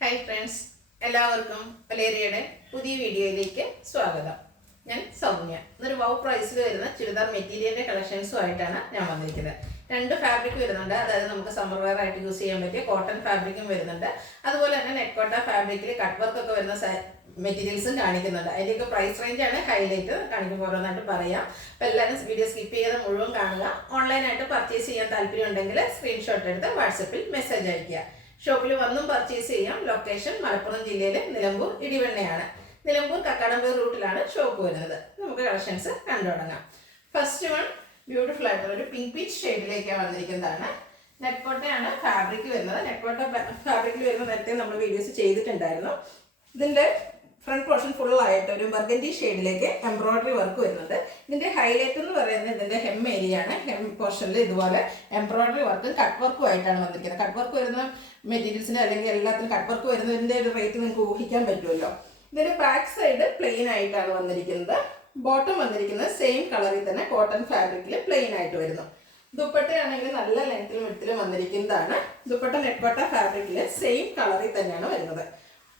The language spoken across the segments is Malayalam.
ഹായ് ഫ്രണ്ട്സ്, എല്ലാവർക്കും വലേറിയയുടെ പുതിയ വീഡിയോയിലേക്ക് സ്വാഗതം. ഞാൻ സൗമ്യ. ഇന്നൊരു വൗ പ്രൈസിൽ വരുന്ന ചുരിദാർ മെറ്റീരിയലിൻ്റെ കളക്ഷൻസുമായിട്ടാണ് ഞാൻ വന്നിരിക്കുന്നത്. രണ്ട് ഫാബ്രിക് വരുന്നുണ്ട്. അതായത് നമുക്ക് സമ്മർ വെയർ ആയിട്ട് യൂസ് ചെയ്യാൻ പറ്റിയ കോട്ടൺ ഫാബ്രിക്കും വരുന്നുണ്ട്. അതുപോലെ തന്നെ നെക്കോട്ട ഫാബ്രിക്കിൽ കട്ട് വർക്ക് ഒക്കെ വരുന്ന മെറ്റീരിയൽസും കാണിക്കുന്നുണ്ട്. അതിൻ്റെയൊക്കെ പ്രൈസ് റേഞ്ചാണ് ഹൈലൈറ്റ് കാണിക്കുമ്പോൾ ഓരോന്നായിട്ട് പറയാം. അപ്പോൾ എല്ലാവരും വീഡിയോ സ്കിപ്പ് ചെയ്യാതെ മുഴുവൻ കാണുക. ഓൺലൈനായിട്ട് പർച്ചേസ് ചെയ്യാൻ താല്പര്യം ഉണ്ടെങ്കിൽ സ്ക്രീൻഷോട്ട് എടുത്ത് വാട്സപ്പിൽ മെസ്സേജ് അയയ്ക്കുക. ഷോപ്പിൽ വന്നും പർച്ചേസ് ചെയ്യാം. ലൊക്കേഷൻ മലപ്പുറം ജില്ലയിലെ നിലമ്പൂർ ഇടിവണ്ണയാണ്. നിലമ്പൂർ കക്കാടംപേർ റൂട്ടിലാണ് ഷോപ്പ് വരുന്നത്. നമുക്ക് കളക്ഷൻസ് കണ്ടു തുടങ്ങാം. ഫസ്റ്റ് വൺ ബ്യൂട്ടിഫുൾ ആയിട്ടുള്ള ഒരു പിങ്ക് പീച്ച് ഷെയ്ഡിലേക്കാണ് വന്നിരിക്കുന്നതാണ്. നെക്കോട്ടയാണ് ഫാബ്രിക് വരുന്നത്. നെക്കോട്ട ഫാബ്രിക്കിൽ വരുന്ന നേരത്തെ നമ്മൾ വീഡിയോസ് ചെയ്തിട്ടുണ്ടായിരുന്നു. ഇതിൻ്റെ ഫ്രണ്ട് പോർഷൻ ഫുള്ളായിട്ട് ഒരു ബർഗൻഡി ഷെയ്ഡിലേക്ക് എംബ്രോയിഡറി വർക്ക് വരുന്നുണ്ട്. ഇതിൻ്റെ ഹൈലൈറ്റ് എന്ന് പറയുന്നത് ഇതിൻ്റെ ഹെം ഏരിയ ആണ്. ഹെം പോർഷനിൽ ഇതുപോലെ എംബ്രോയിഡറി വർക്കും കട്ട് വർക്കും ആയിട്ടാണ് വന്നിരിക്കുന്നത്. കട്ട് വർക്ക് വരുന്ന മെറ്റീരിയൽസിൻ്റെ അല്ലെങ്കിൽ എല്ലാത്തിനും കട്ട് വർക്ക് വരുന്നതിൻ്റെ ഒരു റേറ്റ് നിങ്ങൾക്ക് ഊഹിക്കാൻ പറ്റുമല്ലോ. ഇതിൻ്റെ ബാക്ക് സൈഡ് പ്ലെയിൻ ആയിട്ടാണ് വന്നിരിക്കുന്നത്. ബോട്ടം വന്നിരിക്കുന്നത് സെയിം കളറിൽ തന്നെ കോട്ടൺ ഫാബ്രിക്കിൽ പ്ലെയിൻ ആയിട്ട് വരുന്നു. ദുപ്പട്ടയാണെങ്കിൽ നല്ല ലെങ്ത്തിലും വിഡ്ത്തിലും വന്നിരിക്കുന്നതാണ്. ദുപ്പട്ട നെക്കോട്ട ഫാബ്രിക്കിൽ സെയിം കളറിൽ തന്നെയാണ് വരുന്നത്.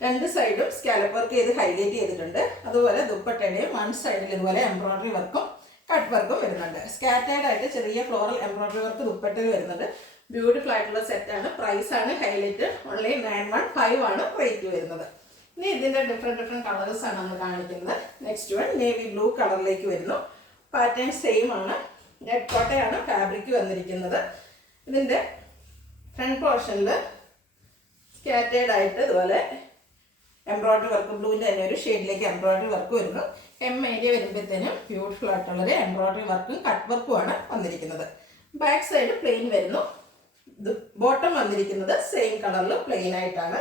രണ്ട് സൈഡും സ്കാലപ്പ് വർക്ക് ചെയ്ത് ഹൈലൈറ്റ് ചെയ്തിട്ടുണ്ട്. അതുപോലെ ദുപ്പട്ടയുടെയും വൺ സൈഡിൽ ഇതുപോലെ എംബ്രോയിഡറി വർക്കും കട്ട് വർക്കും വരുന്നുണ്ട്. സ്കാറ്റേർഡ് ആയിട്ട് ചെറിയ ഫ്ലോറൽ എംബ്രോയിഡറി വർക്ക് ദുപ്പട്ടയിൽ വരുന്നുണ്ട്. ബ്യൂട്ടിഫുൾ ആയിട്ടുള്ള സെറ്റാണ്. പ്രൈസാണ് ഹൈലൈറ്റ്. ഓൺലി 915 ആണ് റേറ്റ് വരുന്നത്. ഇനി ഇതിൻ്റെ ഡിഫറെൻറ്റ് കളേഴ്സ് ആണ് നമ്മൾ കാണിക്കുന്നത്. നെക്സ്റ്റ് വൺ നേവി ബ്ലൂ കളറിലേക്ക് വരുന്നു. പാറ്റേൺ സെയിം ആണ്. നെക്കോട്ടയാണ് ഫാബ്രിക് വന്നിരിക്കുന്നത്. ഇതിൻ്റെ ഫ്രണ്ട് പോർഷനിൽ സ്കാറ്റേർഡ് ആയിട്ട് ഇതുപോലെ എംബ്രോയിഡറി വർക്ക് ബ്ലൂവിൻ്റെ തന്നെ ഒരു ഷെയ്ഡിലേക്ക് എംബ്രോയിഡറി വർക്ക് വരുന്നു. എം ഏരിയ വരുമ്പോഴത്തേനും ബ്യൂട്ടിഫുൾ ആയിട്ടുള്ളൊരു എംബ്രോയിഡറി വർക്കും കട്ട് വർക്കുമാണ് വന്നിരിക്കുന്നത്. ബാക്ക് സൈഡ് പ്ലെയിൻ വരുന്നു. ബോട്ടം വന്നിരിക്കുന്നത് സെയിം കളറിൽ പ്ലെയിൻ ആയിട്ടാണ്.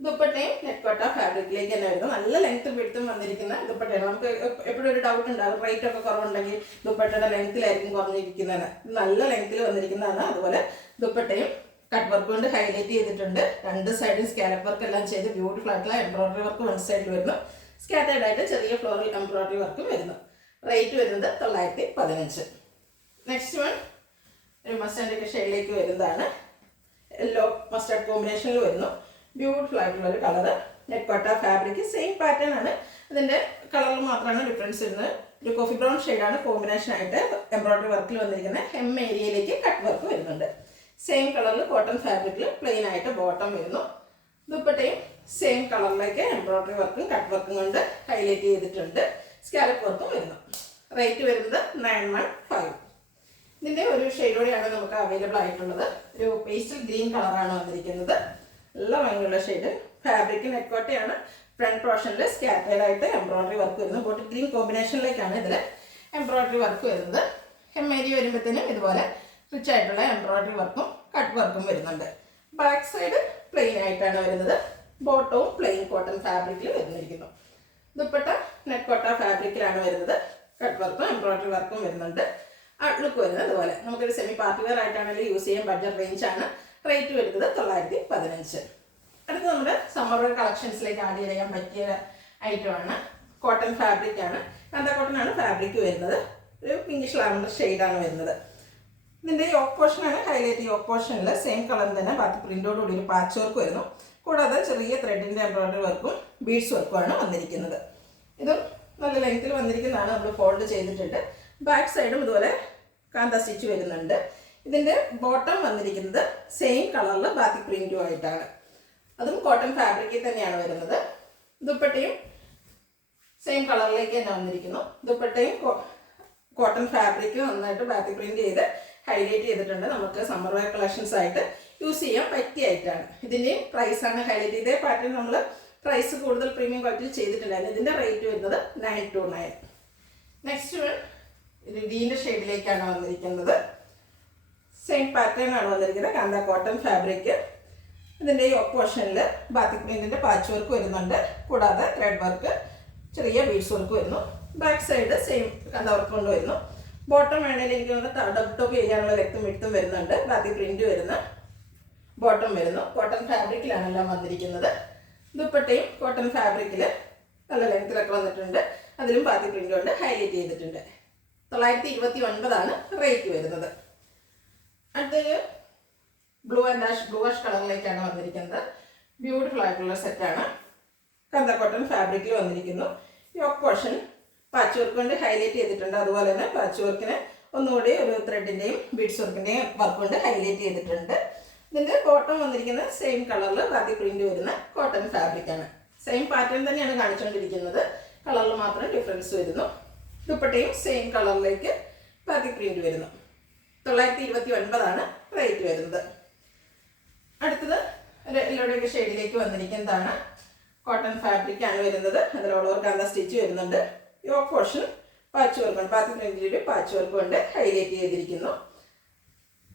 ദുപ്പട്ടയും നെക്കോട്ട ഫാബ്രിക്കിലേക്ക് തന്നെ വരുന്നു. നല്ല ലെങ്ത്തും വിഡ്ത്തും വന്നിരിക്കുന്ന ദുപ്പട്ടയാണ്. നമുക്ക് എപ്പോഴും ഒരു ഡൗട്ട് ഉണ്ടാകും, റേറ്റ് ഒക്കെ കുറവുണ്ടെങ്കിൽ ദുപ്പട്ടയുടെ ലെങ്ത്തിലായിരിക്കും കുറഞ്ഞിരിക്കുന്നതാണ്. നല്ല ലെങ്ത്തിൽ വന്നിരിക്കുന്നതാണ്. അതുപോലെ ദുപ്പട്ടയും കട്ട് വർക്ക് കൊണ്ട് ഹൈലൈറ്റ് ചെയ്തിട്ടുണ്ട്. രണ്ട് സൈഡും സ്കാലപ്പ് വർക്ക് എല്ലാം ചെയ്ത് ബ്യൂട്ടിഫുൾ ആയിട്ടുള്ള എംബ്രോയിഡറി വർക്ക് വൺ സൈഡിൽ വരുന്നു. സ്കാറ്റേർഡ് ആയിട്ട് ചെറിയ ഫ്ലോറൽ എംബ്രോയിഡറി വർക്കും വരുന്നു. റേറ്റ് വരുന്നത് 915. നെക്സ്റ്റ് വൺ ഒരു മസ്റ്റാർഡ് ഷെയ്ഡിലേക്ക് വരുന്നതാണ്. യെല്ലോ മസ്റ്റാർഡ് കോമ്പിനേഷനിൽ വരുന്നു. ബ്യൂട്ടിഫുൾ ആയിട്ടുള്ള ഒരു കളറ്. നെക്കോട്ട ഫാബ്രിക് സെയിം പാറ്റേൺ ആണ്. അതിൻ്റെ കളറിൽ മാത്രമാണ് ഡിഫറൻസ് വരുന്നത്. ഒരു കോഫി ബ്രൗൺ ഷെയ്ഡാണ് കോമ്പിനേഷൻ ആയിട്ട് എംബ്രോയിഡറി വർക്കിൽ വന്നിരിക്കുന്നത്. ഹെം ഏരിയയിലേക്ക് കട്ട് വർക്ക് വരുന്നുണ്ട്. സെയിം കളറിൽ കോട്ടൺ ഫാബ്രിക്കിൽ പ്ലെയിൻ ആയിട്ട് ബോട്ടം വരുന്നു. ദുപ്പട്ടയും സെയിം കളറിലേക്ക് എംബ്രോയിഡറി വർക്കും കട്ട് വർക്കും കൊണ്ട് ഹൈലൈറ്റ് ചെയ്തിട്ടുണ്ട്. സ്കാലപ്പ് വർക്കും വരുന്നു. റേറ്റ് വരുന്നത് 915. ഇതിൻ്റെ ഒരു ഷെയ്ഡോടെയാണ് നമുക്ക് അവൈലബിൾ ആയിട്ടുള്ളത്. ഒരു പേസ്റ്റൽ ഗ്രീൻ കളറാണ് വന്നിരിക്കുന്നത്. നല്ല ഭംഗിയുള്ള ഷെയ്ഡ്. ഫാബ്രിക് നെക്കോട്ടയാണ്. ഫ്രണ്ട് പോർഷനിൽ സ്കാറ്റേർഡ് ആയിട്ട് എംബ്രോയിഡറി വർക്ക് വരുന്നു. ബോട്ടിൽ ഗ്രീൻ കോമ്പിനേഷനിലേക്കാണ് ഇതിൽ എംബ്രോയിഡറി വർക്ക് വരുന്നത്. ഹെം ഏരിയ വരുമ്പോഴത്തേനും ഇതുപോലെ റിച്ച് ആയിട്ടുള്ള എംബ്രോയിഡറി വർക്കും കട്ട് വർക്കും വരുന്നുണ്ട്. ബാക്ക് സൈഡ് പ്ലെയിൻ ആയിട്ടാണ് വരുന്നത്. ബോട്ടവും പ്ലെയിൻ കോട്ടൺ ഫാബ്രിക്കിൽ വരുന്നിരിക്കുന്നു. ദുപ്പട്ട നെക്കോട്ട ഫാബ്രിക്കിലാണ് വരുന്നത്. കട്ട് വർക്കും എംബ്രോയിഡറി വർക്കും വരുന്നുണ്ട്. ഔട്ട്ലുക്ക് വരുന്നത് അതുപോലെ നമുക്കൊരു സെമി പാർട്ടി വെയർ ആയിട്ടാണെങ്കിൽ യൂസ് ചെയ്യാൻ ബഡ്ജറ്റ് റേഞ്ചാണ്. റേറ്റ് വരുന്നത് 915. അടുത്ത് നമ്മുടെ സമ്മർ വെയർ കളക്ഷൻസിലേക്ക് ആഡ് ചെയ്യാൻ പറ്റിയ ഐറ്റമാണ്. കോട്ടൺ ഫാബ്രിക് ആണ്. കാന്താ കോട്ടൺ ആണ് ഫാബ്രിക് വരുന്നത്. ഒരു പിങ്കിഷ് ലാവൻഡർ ഷെയ്ഡാണ് വരുന്നത്. ഇതിൻ്റെ യോക്ക് പോർഷനാണ് ഹൈലൈറ്റ്. യോക്ക് പോർഷനിൽ സെയിം കളർ തന്നെ ബാക്കി പ്രിൻ്റോടുകൂടി ഒരു പാച്ച് വർക്ക് വരുന്നു. കൂടാതെ ചെറിയ ത്രെഡിൻ്റെ എംബ്രോയിഡറി വർക്കും ബീഡ്സ് വർക്കുമാണ് വന്നിരിക്കുന്നത്. ഇതും നല്ല ലെങ്ത്തിൽ വന്നിരിക്കുന്നതാണ്. നമ്മൾ ഫോൾഡ് ചെയ്തിട്ടുണ്ട്. ബാക്ക് സൈഡും ഇതുപോലെ കാന്ത സ്റ്റിച്ച് വരുന്നുണ്ട്. ഇതിൻ്റെ ബോട്ടം വന്നിരിക്കുന്നത് സെയിം കളറിൽ ബാക്കി പ്രിൻറ്റും ആയിട്ടാണ്. അതും കോട്ടൺ ഫാബ്രിക്കിൽ തന്നെയാണ് വരുന്നത്. ദുപ്പട്ടയും സെയിം കളറിലേക്ക് തന്നെ വന്നിരിക്കുന്നു. ദുപ്പട്ടയും കോട്ടൺ ഫാബ്രിക്ക് നന്നായിട്ട് ബാക്കി പ്രിൻറ്റ് ചെയ്ത് ഹൈലൈറ്റ് ചെയ്തിട്ടുണ്ട്. നമുക്ക് സമ്മർ വെയർ കളക്ഷൻസ് ആയിട്ട് യൂസ് ചെയ്യാൻ പറ്റിയ ഐറ്റാണ്. ഇതിൻ്റെയും പ്രൈസാണ് ഹൈലൈറ്റ്. ഇതേ പാറ്റേൺ നമ്മൾ പ്രൈസ് കൂടുതൽ പ്രീമിയം ക്വാളിറ്റിയിൽ ചെയ്തിട്ടുണ്ടായിരുന്നു. ഇതിൻ്റെ റേറ്റ് വരുന്നത് 929. നെക്സ്റ്റ് വൺ ഇത് ഗ്രീൻ്റെ ഷെയ്ഡിലേക്കാണ് വന്നിരിക്കുന്നത്. സെയിം പാറ്റേൺ ആണ് വന്നിരിക്കുന്നത്. കാന്ത കോട്ടൺ ഫാബ്രിക്. ഇതിൻ്റെ യോക്ക് പോർഷനിൽ ബാത്തിക് പ്രിൻറ്റിൻ്റെ പാച്ച് വർക്ക് വരുന്നുണ്ട്. കൂടാതെ ത്രെഡ് വർക്ക് ചെറിയ ബീഡ്സ് വർക്ക് വരുന്നു. ബാക്ക് സൈഡ് സെയിം കാന്ത വർക്ക് കൊണ്ട് വരുന്നു. ബോട്ടം വേണമെങ്കിൽ എനിക്ക് ഡബിൾ ടോപ്പ് ചെയ്യാനുള്ള ലെങ്ത്തും വിഡ്ത്തും വരുന്നുണ്ട്. ബാത്തി പ്രിൻറ്റ് വരുന്ന ബോട്ടം വരുന്നു. കോട്ടൺ ഫാബ്രിക്കിലാണ് എല്ലാം വന്നിരിക്കുന്നത്. ദുപ്പട്ടയും കോട്ടൺ ഫാബ്രിക്കിൽ നല്ല ലെങ്ത്തിലൊക്കെ വന്നിട്ടുണ്ട്. അതിലും ബാത്തി പ്രിൻറ്റ് കൊണ്ട് ഹൈലൈറ്റ് ചെയ്തിട്ടുണ്ട്. 929 റേറ്റ് വരുന്നത്. അടുത്തൊരു ബ്ലൂ ആൻഡ് ബ്ലൂഷ് കളറിലേക്കാണ് വന്നിരിക്കുന്നത്. ബ്യൂട്ടിഫുൾ ആയിട്ടുള്ള സെറ്റാണ്. കന്ത കോട്ടൺ ഫാബ്രിക്കിൽ വന്നിരിക്കുന്നു. യോക്ക് പോർഷൻ പാച്ച് വർക്ക് കൊണ്ട് ഹൈലൈറ്റ് ചെയ്തിട്ടുണ്ട്. അതുപോലെ തന്നെ പാച്ച് വർക്കിന് ഒന്നുകൂടി ഒരു ത്രെഡിൻ്റെയും ബീഡ്സ് വർക്കിൻ്റെയും വർക്ക് കൊണ്ട് ഹൈലൈറ്റ് ചെയ്തിട്ടുണ്ട്. ഇതിൻ്റെ ബോട്ടം വന്നിരിക്കുന്നത് സെയിം കളറിൽ ബാക്കി പ്രിന്റ് വരുന്ന കോട്ടൺ ഫാബ്രിക്കാണ്. സെയിം പാറ്റേൺ തന്നെയാണ് കാണിച്ചുകൊണ്ടിരിക്കുന്നത്, കളറിൽ മാത്രം ഡിഫറൻസ് വരുന്നു. ദുപ്പട്ടയും സെയിം കളറിലേക്ക് ബാക്കി പ്രിന്റ് വരുന്നു. 929 റേറ്റ് വരുന്നത്. അടുത്തത് ഒരു യെല്ലോയുടെ ഷെയ്ഡിലേക്ക് വന്നിരിക്കുന്നതാണ്. കോട്ടൺ ഫാബ്രിക് ആണ് വരുന്നത്. അതിലുള്ള കന്ത സ്റ്റിച്ച് വരുന്നുണ്ട്. യോക്ക് പോർഷൻ പാച്ച് വർക്ക് കൊണ്ട് ബാക്കി പ്രിന്റിൽ പാച്ച് വർക്ക് കൊണ്ട് ഹൈലൈറ്റ് ചെയ്തിരിക്കുന്നു.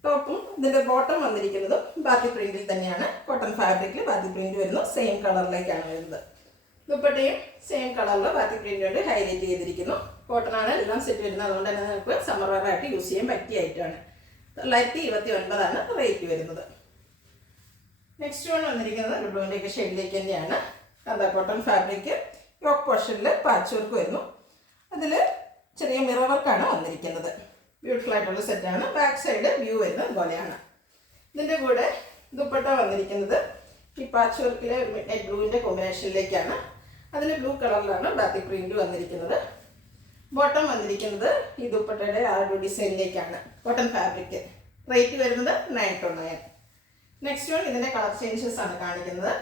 ടോപ്പും ഇതിൻ്റെ ബോട്ടം വന്നിരിക്കുന്നതും ബാക്കി പ്രിന്റിൽ തന്നെയാണ്. കോട്ടൺ ഫാബ്രിക്കിൽ ബാക്കി പ്രിന്റ് വരുന്നു. സെയിം കളറിലേക്കാണ് വരുന്നത്. ദുപ്പട്ടയും സെയിം കളറിൽ ബാക്കി പ്രിന്റ് കൊണ്ട് ഹൈലൈറ്റ് ചെയ്തിരിക്കുന്നു. കോട്ടൺ ആണ് എല്ലാം സെറ്റ് വരുന്നത്. അതുകൊണ്ട് തന്നെ നമുക്ക് സമ്മർ വെയർ ആയിട്ട് യൂസ് ചെയ്യാൻ പറ്റിയ ഐറ്റമാണ്. 929 റേറ്റ് വരുന്നത്. നെക്സ്റ്റ് വൺ വന്നിരിക്കുന്നത് ബ്ലൂവിൻ്റെയൊക്കെ ഷെയ്ഡിലേക്ക് തന്നെയാണ്. കന്ത കോട്ടൺ ഫാബ്രിക് യോക്ക് പോർഷനിൽ പാച്ച് വർക്ക് വരുന്നു. അതിൽ ചെറിയ മിറർ വർക്കാണ് വന്നിരിക്കുന്നത്. ബ്യൂട്ടിഫുൾ ആയിട്ടുള്ള സെറ്റാണ്. ബാക്ക് സൈഡ് വ്യൂ വരുന്നത് പോലെയാണ്. ഇതിൻ്റെ കൂടെ ദുപ്പട്ട വന്നിരിക്കുന്നത് ഈ പാച്ച് വർക്കിലെ മിഡ്നൈറ്റ് ബ്ലൂവിൻ്റെ കോമ്പിനേഷനിലേക്കാണ്. അതിൽ ബ്ലൂ കളറിലാണ് ബാക്കി പ്രിന്റ് വന്നിരിക്കുന്നത്. ബോട്ടം വന്നിരിക്കുന്നത് ഈ ദുപ്പട്ടയുടെ ആ ഒരു ഡിസൈനിലേക്കാണ്. Cotton fabric. റേറ്റ് വരുന്നത് 929. നെക്സ്റ്റ് വൺ ഇതിൻ്റെ കളർ ചേഞ്ചസ് ആണ് കാണിക്കുന്നത്.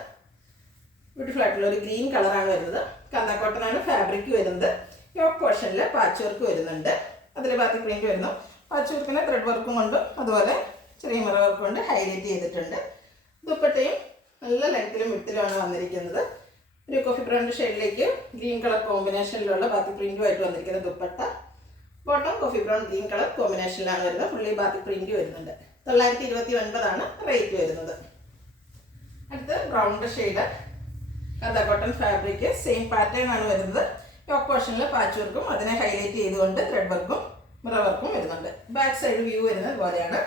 ബ്യൂട്ടിഫുൾ ആയിട്ടുള്ള ഒരു ഗ്രീൻ കളറാണ് വരുന്നത്. കന്ത കോട്ടൺ ആണ് ഫാബ്രിക് വരുന്നത്. യോക്ക് പോർഷനിൽ പാച്ച് വർക്ക് വരുന്നുണ്ട്. അതിൽ ബാക്കി പ്രിന്റ് വരുന്നു. പാച്ച് വർക്കിനെ ത്രെഡ് വർക്കും കൊണ്ടും അതുപോലെ ചെറിയ മിറർ വർക്ക് കൊണ്ട് ഹൈലൈറ്റ് ചെയ്തിട്ടുണ്ട്. ദുപ്പട്ടയും നല്ല ലെങ്ത്തിലും വിട്ടിലുമാണ് വന്നിരിക്കുന്നത്. ഒരു കോഫി ബ്രൗൺ ഷെയ്ഡിലേക്ക് ഗ്രീൻ കളർ കോമ്പിനേഷനിലുള്ള ബാക്കി പ്രിന്റുമായിട്ട് വന്നിരിക്കുന്ന dupatta. Bottom coffee brown green colour കോമ്പിനേഷനിലാണ് വരുന്നത്. ഫുള്ളി ബാക്കി പ്രിന്റ് വരുന്നുണ്ട്. 929 റേറ്റ് വരുന്നത്. അടുത്ത് ബ്രൗണിൻ്റെ shade kantha cotton fabric same pattern ആണ് വരുന്നത്. യോക്ക് പോർഷനിൽ പാച്ച് വർക്കും അതിനെ ഹൈലൈറ്റ് ചെയ്തുകൊണ്ട് ത്രെഡ് വർക്കും മിറർ വർക്കും വരുന്നുണ്ട്. ബാക്ക് സൈഡ് വ്യൂ വരുന്നത് പോലെയാണ്.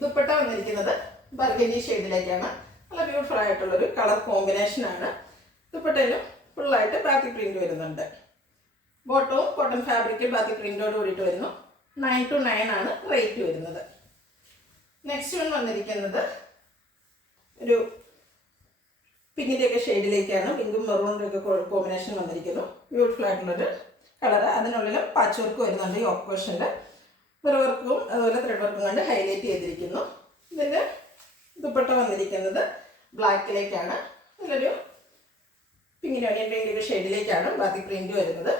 ദുപ്പട്ട വന്നിരിക്കുന്നത് ബർഗൻഡി ഷെയ്ഡിലേക്കാണ്. നല്ല ബ്യൂട്ടിഫുൾ ആയിട്ടുള്ളൊരു കളർ കോമ്പിനേഷനാണ്. ദുപ്പട്ടയിലും ഫുള്ളായിട്ട് ബാക്കി പ്രിന്റ് വരുന്നുണ്ട്. ബോട്ടവും കോട്ടൺ ഫാബ്രിക്കിൽ ബാക്കി പ്രിന്റോട് കൂടിയിട്ട് വരുന്നു. 929 റേറ്റ് വരുന്നത്. നെക്സ്റ്റ് വൺ വന്നിരിക്കുന്നത് ഒരു പിങ്കിൻ്റെയൊക്കെ ഷെയ്ഡിലേക്കാണ്. പിങ്കും മെറൂണിൻ്റെ ഒക്കെ കോമ്പിനേഷൻ വന്നിരിക്കുന്നു. ബ്യൂട്ടിഫുൾ ആയിട്ടുള്ളൊരു കളർ. അതിനുള്ളിലും പാച്ച് വർക്ക് വരുന്നുണ്ട്. ഈ യോക്ക് പോർഷനിൽ മിറർ വർക്കും അതുപോലെ ത്രെഡ് വർക്കും കൊണ്ട് ഹൈലൈറ്റ് ചെയ്തിരിക്കുന്നു. ഇതിൻ്റെ ദുപ്പട്ട വന്നിരിക്കുന്നത് ബ്ലാക്കിലേക്കാണ്. അതിലൊരു പിങ്കിൻ്റെ ഒനിയൻ പിങ്കിൻ്റെ ഷെയ്ഡിലേക്കാണ് ബാക്കി പ്രിന്റ് വരുന്നത്.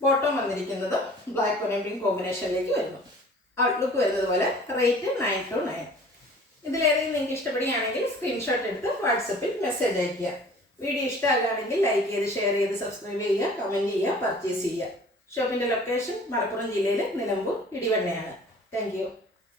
ബോട്ടം വന്നിരിക്കുന്നത് ബ്ലാക്ക് ഒനിയൻ പിങ്ക് കോമ്പിനേഷനിലേക്ക് വരുന്നു. ഔട്ട്ലുക്ക് വരുന്നത് പോലെ. റേറ്റ് 929. ഇതിലേതെങ്കിലും നിങ്ങൾക്ക് ഇഷ്ടപ്പെടുകയാണെങ്കിൽ സ്ക്രീൻഷോട്ട് എടുത്ത് വാട്സപ്പിൽ മെസ്സേജ് അയയ്ക്കുക. വീഡിയോ ഇഷ്ടമാകുകയാണെങ്കിൽ ലൈക്ക് ചെയ്ത് ഷെയർ ചെയ്ത് സബ്സ്ക്രൈബ് ചെയ്യുക, കമൻറ്റ് ചെയ്യുക, പർച്ചേസ് ചെയ്യുക. ഷോപ്പിൻ്റെ ലൊക്കേഷൻ മലപ്പുറം ജില്ലയിലെ നിലമ്പൂർ ഇടിവണ്ണയാണ്. Thank you.